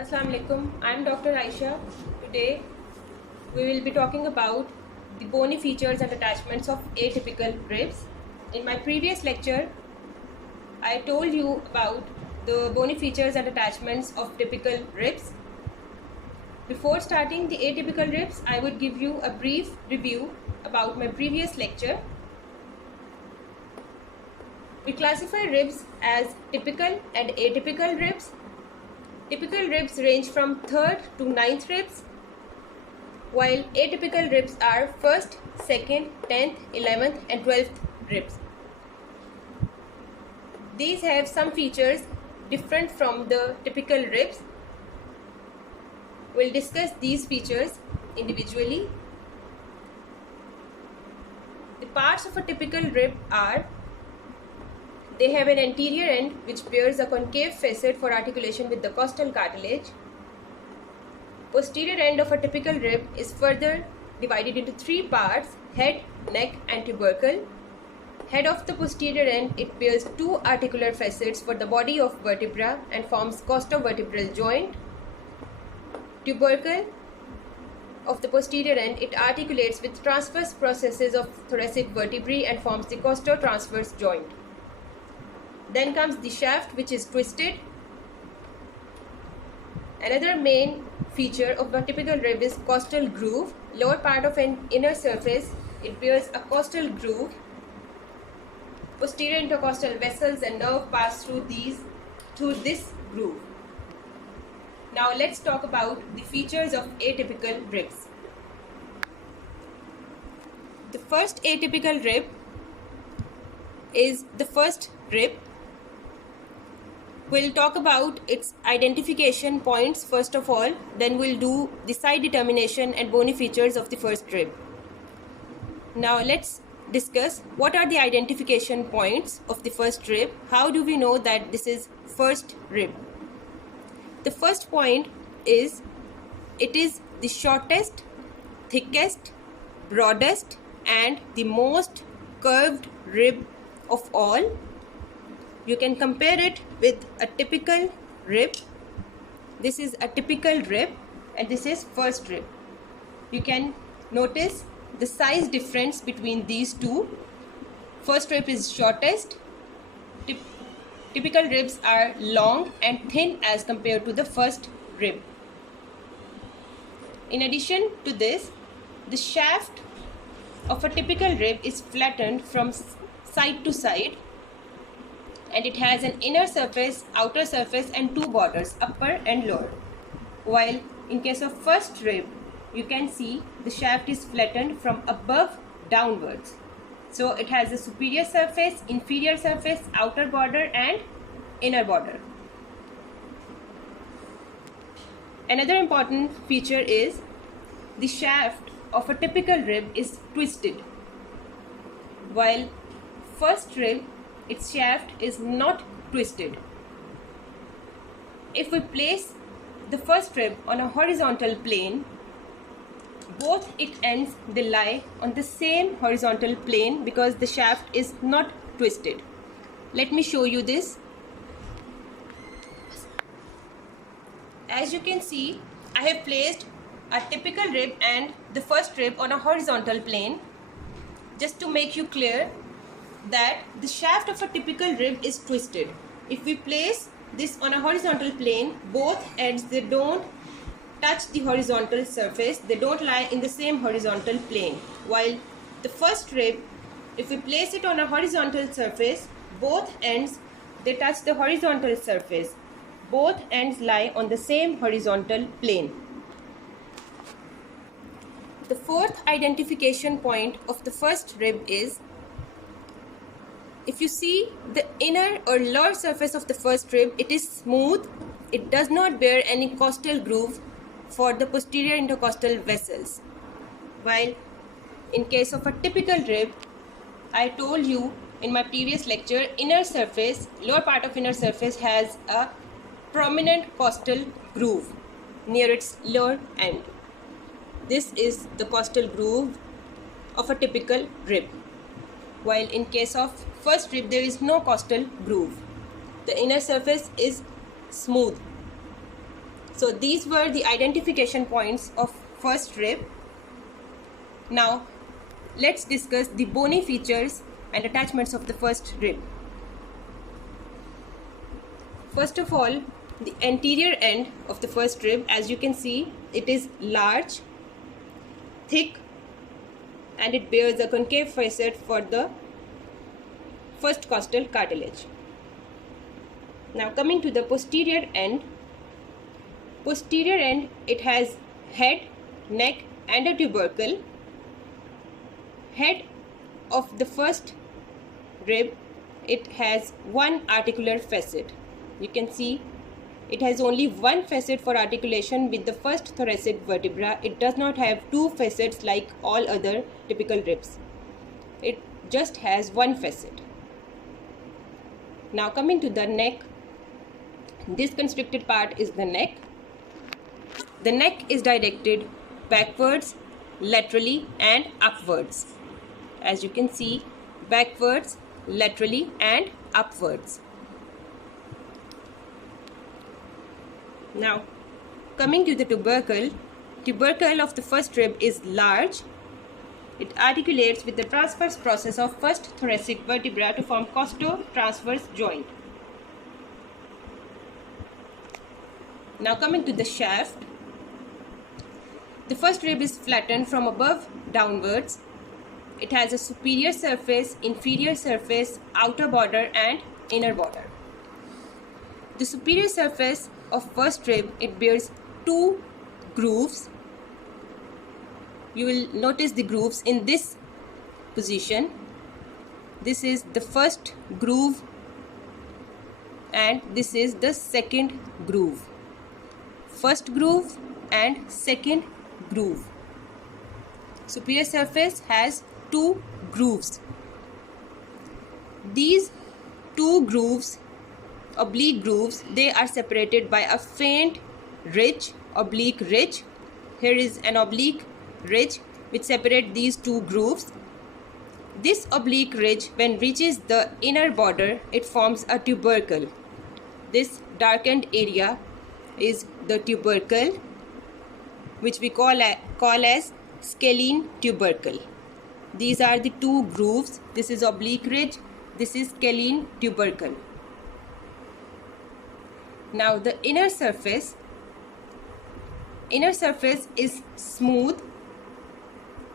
Assalamu alaikum. I am Dr. Aisha. Today we will be talking about the bony features and attachments of atypical ribs. In my previous lecture, I told you about the bony features and attachments of typical ribs. Before starting the atypical ribs, I would give you a brief review about my previous lecture. We classify ribs as typical and atypical ribs. Typical ribs range from 3rd to 9th ribs, while atypical ribs are 1st, 2nd, 10th, 11th and 12th ribs. These have some features different from the typical ribs. We'll discuss these features individually. The parts of a typical rib are: they have an anterior end which bears a concave facet for articulation with the costal cartilage. Posterior end of a typical rib is further divided into 3 parts: head, neck and tubercle. Head of the posterior end, it bears 2 articular facets for the body of vertebra and forms costovertebral joint. Tubercle of the posterior end, it articulates with transverse processes of thoracic vertebrae and forms the costotransverse joint. Then comes the shaft, which is twisted. Another main feature of a typical rib is costal groove. Lower part of an inner surface, it bears a costal groove. Posterior intercostal vessels and nerve pass through this groove. Now let's talk about the features of atypical ribs. The first atypical rib is the first rib. We'll talk about its identification points first of all, then we'll do the side determination and bony features of the first rib. Now let's discuss what are the identification points of the first rib. How do we know that this is first rib? The first point is it is the shortest, thickest, broadest and the most curved rib of all. You can compare it with a typical rib. This is a typical rib and this is first rib. You can notice the size difference between these two. First rib is shortest. Typical ribs are long and thin as compared to the first rib. In addition to this, the shaft of a typical rib is flattened from side to side, and it has an inner surface, outer surface and 2 borders, upper and lower. While in case of first rib, you can see the shaft is flattened from above downwards. So it has a superior surface, inferior surface, outer border and inner border. Another important feature is the shaft of a typical rib is twisted, while first rib, its shaft is not twisted. If we place the first rib on a horizontal plane, both its ends they lie on the same horizontal plane because the shaft is not twisted. Let me show you this. As you can see, I have placed a typical rib and the first rib on a horizontal plane just to make you clear that the shaft of a typical rib is twisted. If we place this on a horizontal plane, both ends they don't touch the horizontal surface, they don't lie in the same horizontal plane. While the first rib, if we place it on a horizontal surface, both ends they touch the horizontal surface, both ends lie on the same horizontal plane. The fourth identification point of the first rib is, if you see the inner or lower surface of the first rib, it is smooth, it does not bear any costal groove for the posterior intercostal vessels. While in case of a typical rib, I told you in my previous lecture, inner surface, lower part of inner surface has a prominent costal groove near its lower end. This is the costal groove of a typical rib. While in case of first rib, there is no costal groove. The inner surface is smooth. So these were the identification points of first rib. Now let's discuss the bony features and attachments of the first rib. First of all, the anterior end of the first rib, as you can see, it is large, thick, and it bears a concave facet for the first costal cartilage. Now coming to the posterior end, it has head, neck and a tubercle. Head of the first rib, it has one articular facet. You can see it has only one facet for articulation with the first thoracic vertebra. It does not have two facets like all other typical ribs. It just has one facet. Now coming to the neck, this constricted part is the neck. The neck is directed backwards, laterally and upwards. As you can see, backwards, laterally and upwards. Now coming to the tubercle of the first rib is large. It articulates with the transverse process of first thoracic vertebra to form costo-transverse joint. Now coming to the shaft, the first rib is flattened from above downwards. It has a superior surface, inferior surface, outer border and inner border. The superior surface of first rib, it bears two grooves. You will notice the grooves in this position. This is the first groove and this is the second groove. First groove and second groove. Superior surface has two grooves. These two grooves, oblique grooves, they are separated by a faint ridge, oblique ridge. Here is an oblique ridge which separates these two grooves. This oblique ridge, when reaches the inner border, it forms a tubercle. This darkened area is the tubercle, which we call as scalene tubercle. These are the two grooves. This is oblique ridge, this is scalene tubercle. Now the inner surface is smooth.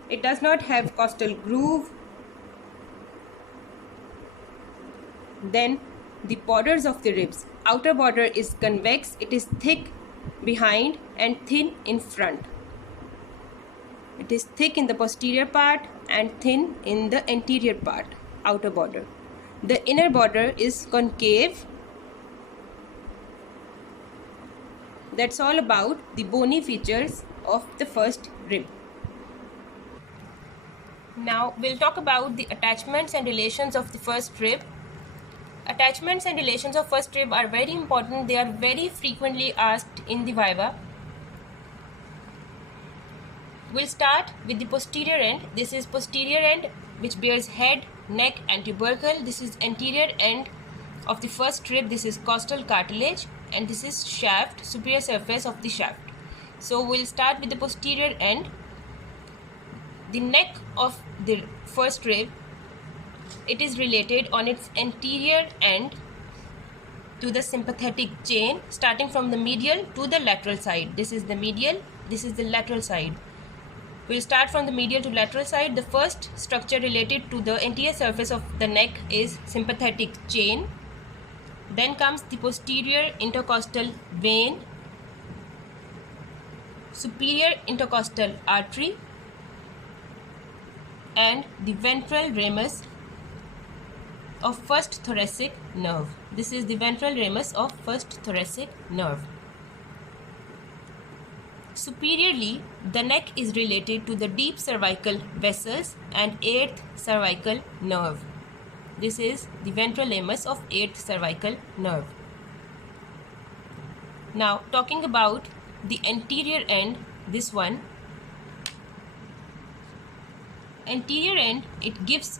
It does not have costal groove. Then the borders of the ribs. Outer border is convex. It is thick behind and thin in front. It is thick in the posterior part and thin in the anterior part, outer border. The inner border is concave. That's all about the bony features of the first rib. Now we'll talk about the attachments and relations of the first rib. Attachments and relations of first rib are very important. They are very frequently asked in the viva. We'll start with the posterior end. This is posterior end which bears head, neck and tubercle. This is anterior end of the first rib. This is costal cartilage and this is shaft, superior surface of the shaft. So we'll start with the posterior end. The neck of the first rib, it is related on its anterior end to the sympathetic chain, starting from the medial to the lateral side. This is the medial, this is the lateral side. We'll start from the medial to lateral side. The first structure related to the anterior surface of the neck is sympathetic chain. Then comes the posterior intercostal vein, superior intercostal artery, and the ventral ramus of first thoracic nerve. This is the ventral ramus of first thoracic nerve. Superiorly, the neck is related to the deep cervical vessels and 8th cervical nerve. This is the ventral ramus of 8th cervical nerve. Now, talking about the anterior end, this one. Anterior end, it gives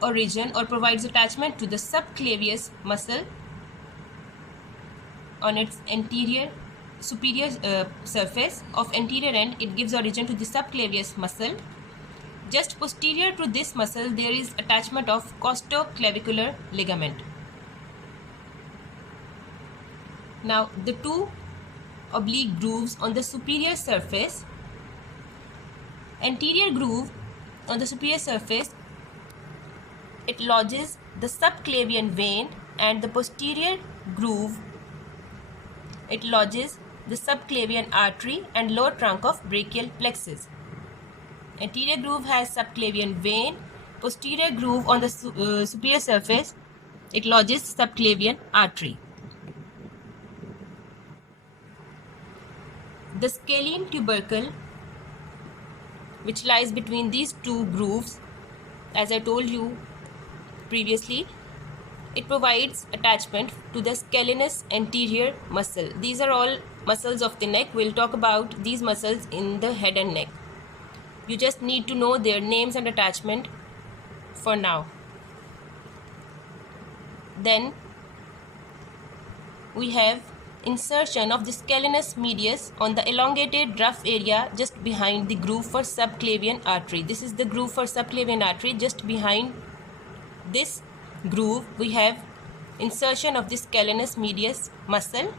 origin or provides attachment to the subclavius muscle on its anterior superior surface of anterior end, it gives origin to the subclavius muscle. Just posterior to this muscle, there is attachment of costoclavicular ligament. Now, the two oblique grooves on the superior surface, anterior groove on the superior surface, it lodges the subclavian vein, and the posterior groove, it lodges the subclavian artery and lower trunk of brachial plexus. Anterior groove has subclavian vein, posterior groove on the superior surface, it lodges subclavian artery. The scalene tubercle, which lies between these two grooves, as I told you previously, it provides attachment to the scalenus anterior muscle. These are all muscles of the neck. We'll talk about these muscles in the head and neck. You just need to know their names and attachment for now. Then we have insertion of the scalenus medius on the elongated rough area just behind the groove for subclavian artery. This is the groove for subclavian artery. Just behind this groove we have insertion of the scalenus medius muscle.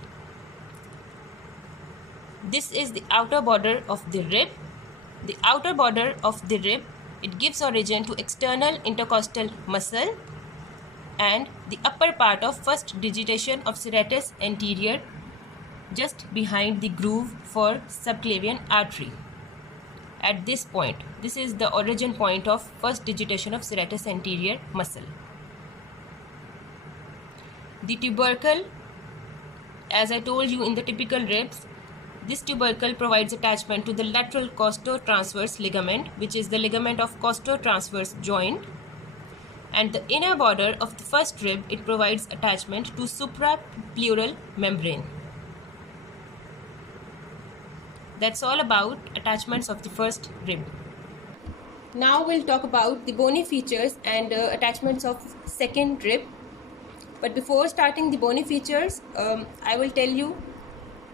This is the outer border of the rib. The outer border of the rib, it gives origin to external intercostal muscle and the upper part of first digitation of serratus anterior just behind the groove for subclavian artery. At this point, this is the origin point of first digitation of serratus anterior muscle. The tubercle, as I told you in the typical ribs, this tubercle provides attachment to the lateral costotransverse ligament, which is the ligament of costotransverse joint, and the inner border of the first rib, it provides attachment to suprapleural membrane. That's all about attachments of the first rib. Now we'll talk about the bony features and attachments of second rib. But before starting the bony features, I will tell you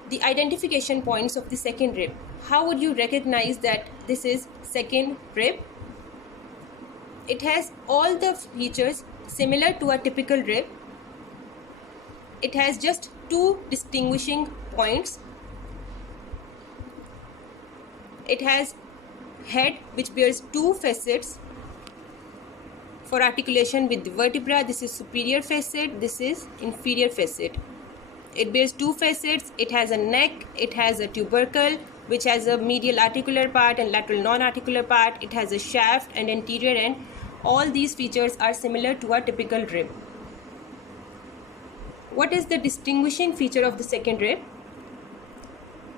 the identification points of the second rib. How would you recognize that this is second rib? It has all the features similar to a typical rib. It has just two distinguishing points. It has head which bears two facets for articulation with the vertebra. This is superior facet, this is inferior facet. It bears two facets. It has a neck, it has a tubercle which has a medial articular part and lateral non-articular part. It has a shaft and anterior end. All these features are similar to a typical rib. What is the distinguishing feature of the second rib?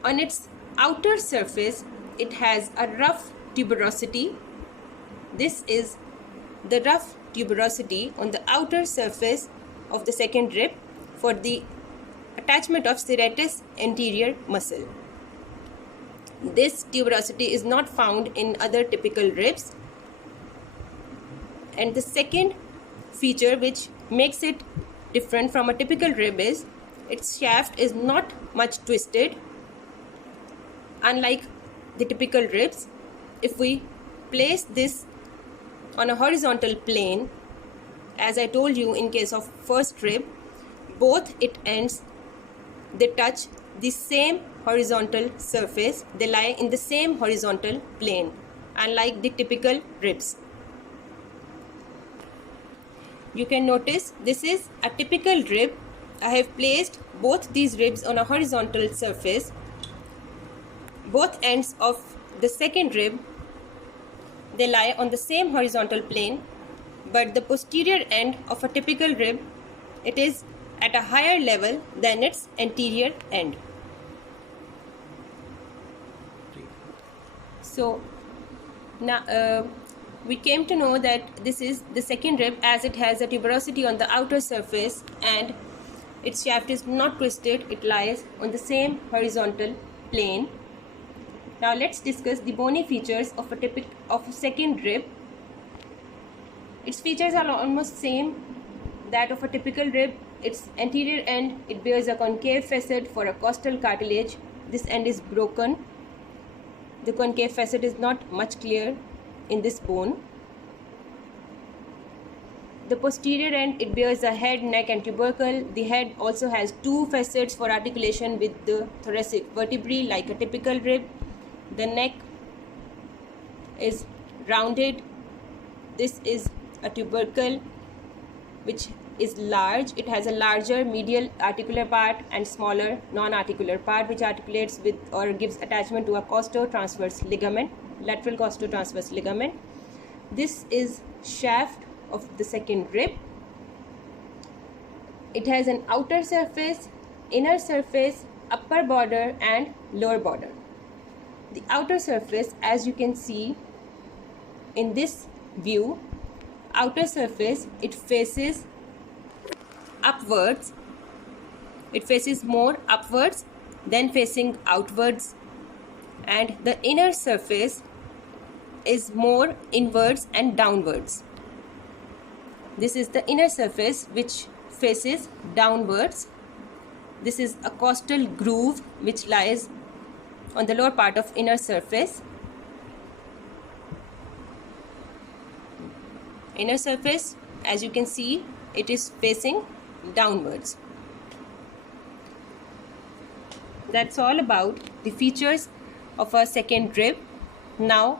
On its outer surface, it has a rough tuberosity. This is the rough tuberosity on the outer surface of the second rib for the attachment of serratus anterior muscle. This tuberosity is not found in other typical ribs. And the second feature which makes it different from a typical rib is its shaft is not much twisted. Unlike the typical ribs, if we place this on a horizontal plane, as I told you in case of first rib, both its ends, they touch the same horizontal surface. They lie in the same horizontal plane, unlike the typical ribs. You can notice this is a typical rib. I have placed both these ribs on a horizontal surface. Both ends of the second rib, they lie on the same horizontal plane, but the posterior end of a typical rib, it is at a higher level than its anterior end. So now we came to know that this is the second rib, as it has a tuberosity on the outer surface and its shaft is not twisted. It lies on the same horizontal plane. Now let's discuss the bony features of a second rib. Its features are almost same that of a typical rib, its anterior end, it bears a concave facet for a costal cartilage. This end is broken. The concave facet is not much clear in this bone. The posterior end, it bears a head, neck and tubercle. The head also has two facets for articulation with the thoracic vertebrae like a typical rib. The neck is rounded. This is a tubercle which is large. It has a larger medial articular part and smaller non-articular part which articulates with or gives attachment to a costo-transverse ligament, lateral costo-transverse ligament. This is shaft of the second rib. It has an outer surface, inner surface, upper border and lower border. The outer surface, as you can see in this view, outer surface, it faces upwards. It faces more upwards than facing outwards, and the inner surface is more inwards and downwards. This is the inner surface which faces downwards. This is a costal groove which lies on the lower part of inner surface. Inner surface, as you can see, it is facing downwards. That's all about the features of a second rib. Now,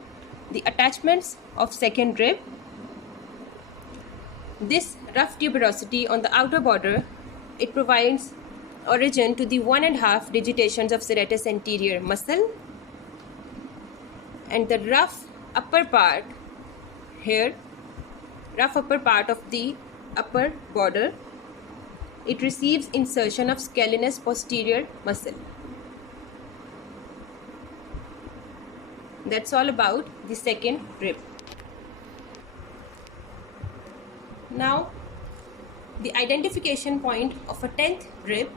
the attachments of second rib. This rough tuberosity on the outer border, it provides origin to the 1.5 digitations of serratus anterior muscle, and the rough upper part here, rough upper part of the upper border, it receives insertion of scalenus posterior muscle. That's all about the second rib. Now, the identification point of a 10th rib.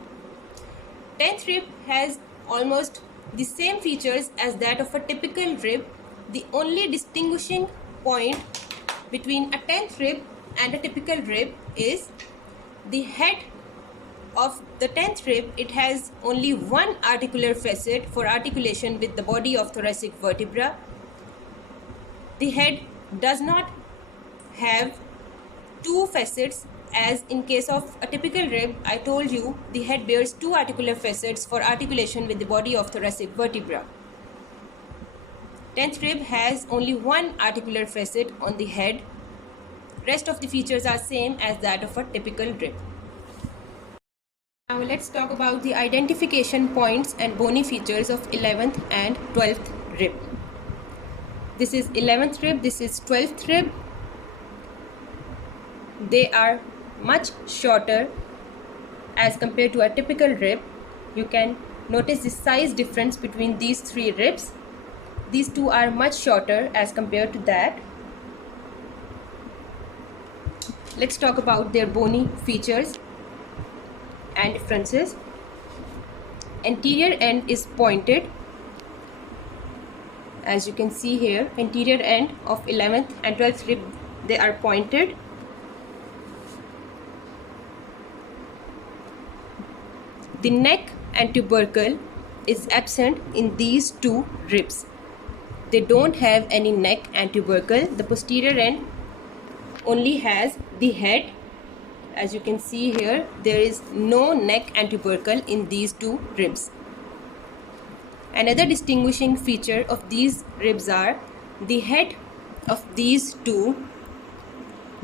10th rib has almost the same features as that of a typical rib. The only distinguishing point between a 10th rib and a typical rib is the head of the 10th rib. It has only one articular facet for articulation with the body of thoracic vertebra. The head does not have two facets, as in case of a typical rib. I told you the head bears two articular facets for articulation with the body of thoracic vertebra. 10th rib has only one articular facet on the head. Rest of the features are same as that of a typical rib. Now let's talk about the identification points and bony features of 11th and 12th rib. This is 11th rib, this is 12th rib. They are much shorter as compared to a typical rib. You can notice the size difference between these three ribs. These two are much shorter as compared to that. Let's talk about their bony features and differences. Anterior end is pointed. As you can see here, anterior end of 11th and 12th rib, they are pointed. The neck and tubercle is absent in these two ribs. They don't have any neck and tubercle. The posterior end only has the head. As you can see here, there is no neck and tubercle in these two ribs. Another distinguishing feature of these ribs are the head of these two.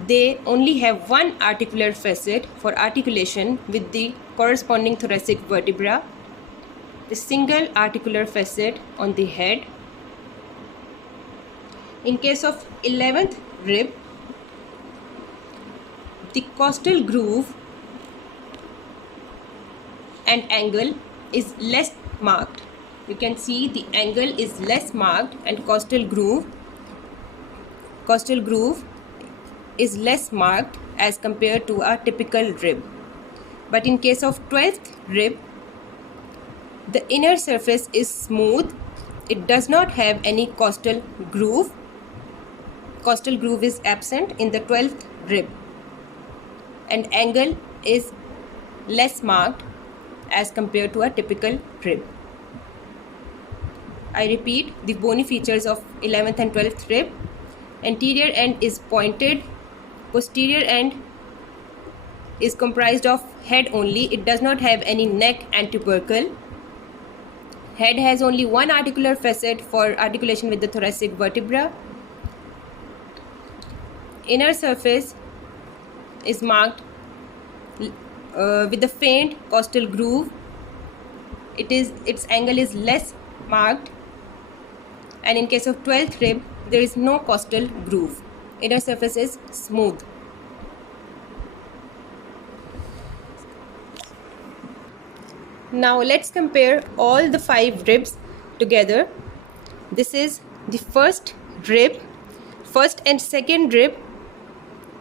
They only have one articular facet for articulation with the corresponding thoracic vertebra. The single articular facet on the head. In case of 11th rib, the costal groove and angle is less marked. You can see the angle is less marked, and costal groove is less marked as compared to a typical rib. But in case of 12th rib, the inner surface is smooth. It does not have any costal groove. Costal groove is absent in the 12th rib, and angle is less marked as compared to a typical rib. I repeat the bony features of 11th and 12th rib. Anterior end is pointed, posterior end is comprised of head only. It does not have any neck and tubercle. Head has only one articular facet for articulation with the thoracic vertebra. Inner surface is marked with a faint costal groove. Its angle is less marked, and in case of 12th rib there is no costal groove. Inner surface is smooth. Now let's compare all the 5 ribs together. This is the first rib. First and second rib,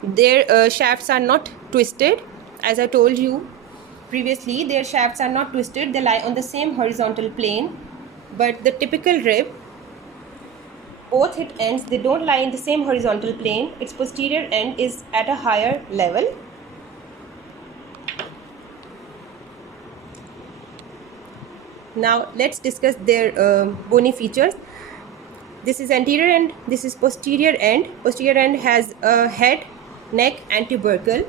their shafts are not twisted. As I told you previously, their shafts are not twisted. They lie on the same horizontal plane. But the typical rib, both its ends, they don't lie in the same horizontal plane. Its posterior end is at a higher level. Now let's discuss their bony features. This is anterior end, this is posterior end. Posterior end has a head, neck and tubercle.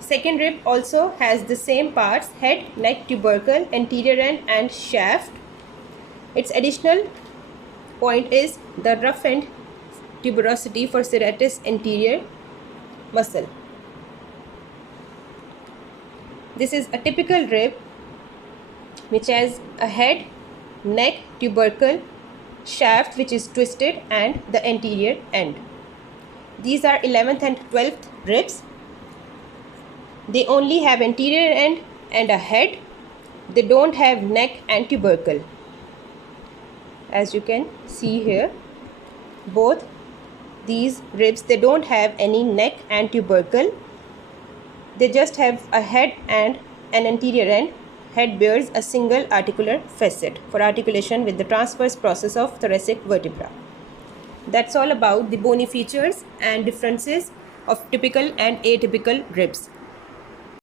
Second rib also has the same parts: head, neck, tubercle, anterior end and shaft. Its additional point is the rough end tuberosity for serratus anterior muscle. This is a typical rib which has a head, neck, tubercle, shaft which is twisted and the anterior end. These are 11th and 12th ribs. They only have anterior end and a head. They don't have neck and tubercle. As you can see here, both these ribs, they don't have any neck and tubercle. They just have a head and an anterior end. Head bears a single articular facet for articulation with the transverse process of thoracic vertebra. That's all about the bony features and differences of typical and atypical ribs.